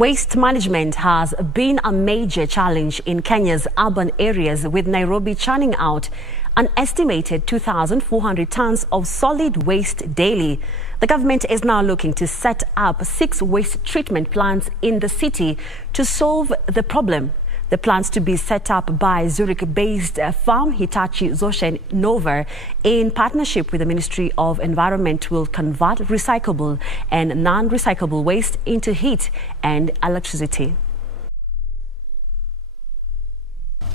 Waste management has been a major challenge in Kenya's urban areas, with Nairobi churning out an estimated 2,400 tons of solid waste daily. The government is now looking to set up 6 waste treatment plants in the city to solve the problem. The plants to be set up by Zurich-based firm Hitachi Zosen Inova in partnership with the Ministry of Environment will convert recyclable and non-recyclable waste into heat and electricity.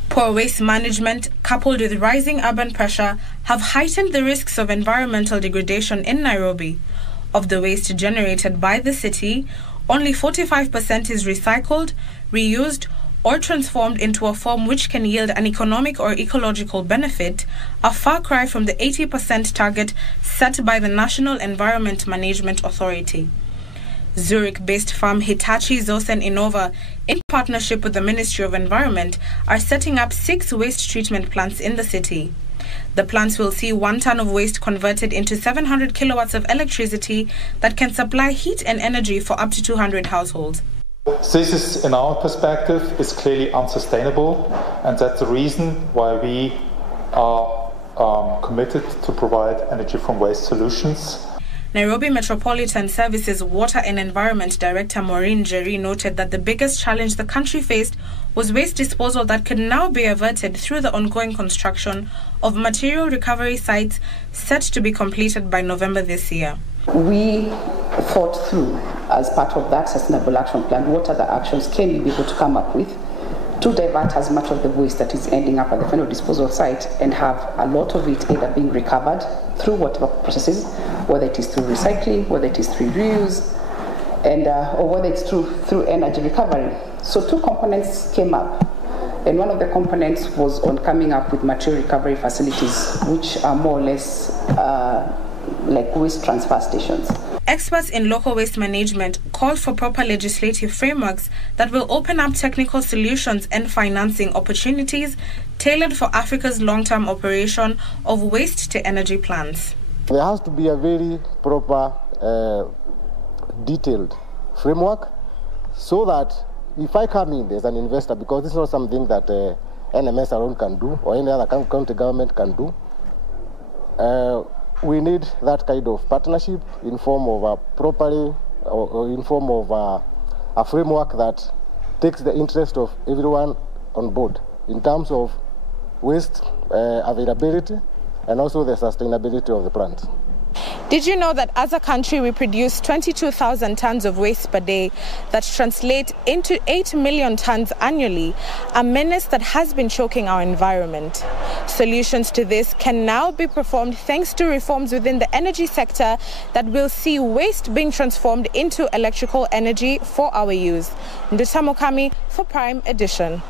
Poor waste management, coupled with rising urban pressure, have heightened the risks of environmental degradation in Nairobi. Of the waste generated by the city, only 45% is recycled, reused, or transformed into a form which can yield an economic or ecological benefit, a far cry from the 80% target set by the National Environment Management Authority. Zurich-based firm Hitachi Zosen Inova, in partnership with the Ministry of Environment, are setting up 6 waste treatment plants in the city. The plants will see 1 ton of waste converted into 700 kilowatts of electricity that can supply heat and energy for up to 200 households. This is, in our perspective, is clearly unsustainable, and that's the reason why we are committed to provide energy from waste solutions. Nairobi Metropolitan Services Water and Environment Director Maureen Jerry noted that the biggest challenge the country faced was waste disposal that could now be averted through the ongoing construction of material recovery sites set to be completed by November this year. We thought through, as part of that sustainable action plan, what other actions can we be able to come up with to divert as much of the waste that is ending up at the final disposal site and have a lot of it either being recovered through whatever processes, whether it is through recycling, whether it is through reuse, and or whether it's through energy recovery. So 2 components came up, and one of the components was on coming up with material recovery facilities, which are more or less like waste transfer stations. Experts in local waste management called for proper legislative frameworks that will open up technical solutions and financing opportunities tailored for Africa's long-term operation of waste-to-energy plants. There has to be a very proper, detailed framework so that if I come in as an investor, because this is not something that NMS alone can do or any other county government can do, we need that kind of partnership in form of in form of a framework that takes the interest of everyone on board in terms of waste availability and also the sustainability of the plant. Did you know that as a country we produce 22,000 tons of waste per day that translate into 8 million tons annually, a menace that has been choking our environment? Solutions to this can now be performed thanks to reforms within the energy sector that will see waste being transformed into electrical energy for our use. Nduta Mukami for Prime Edition.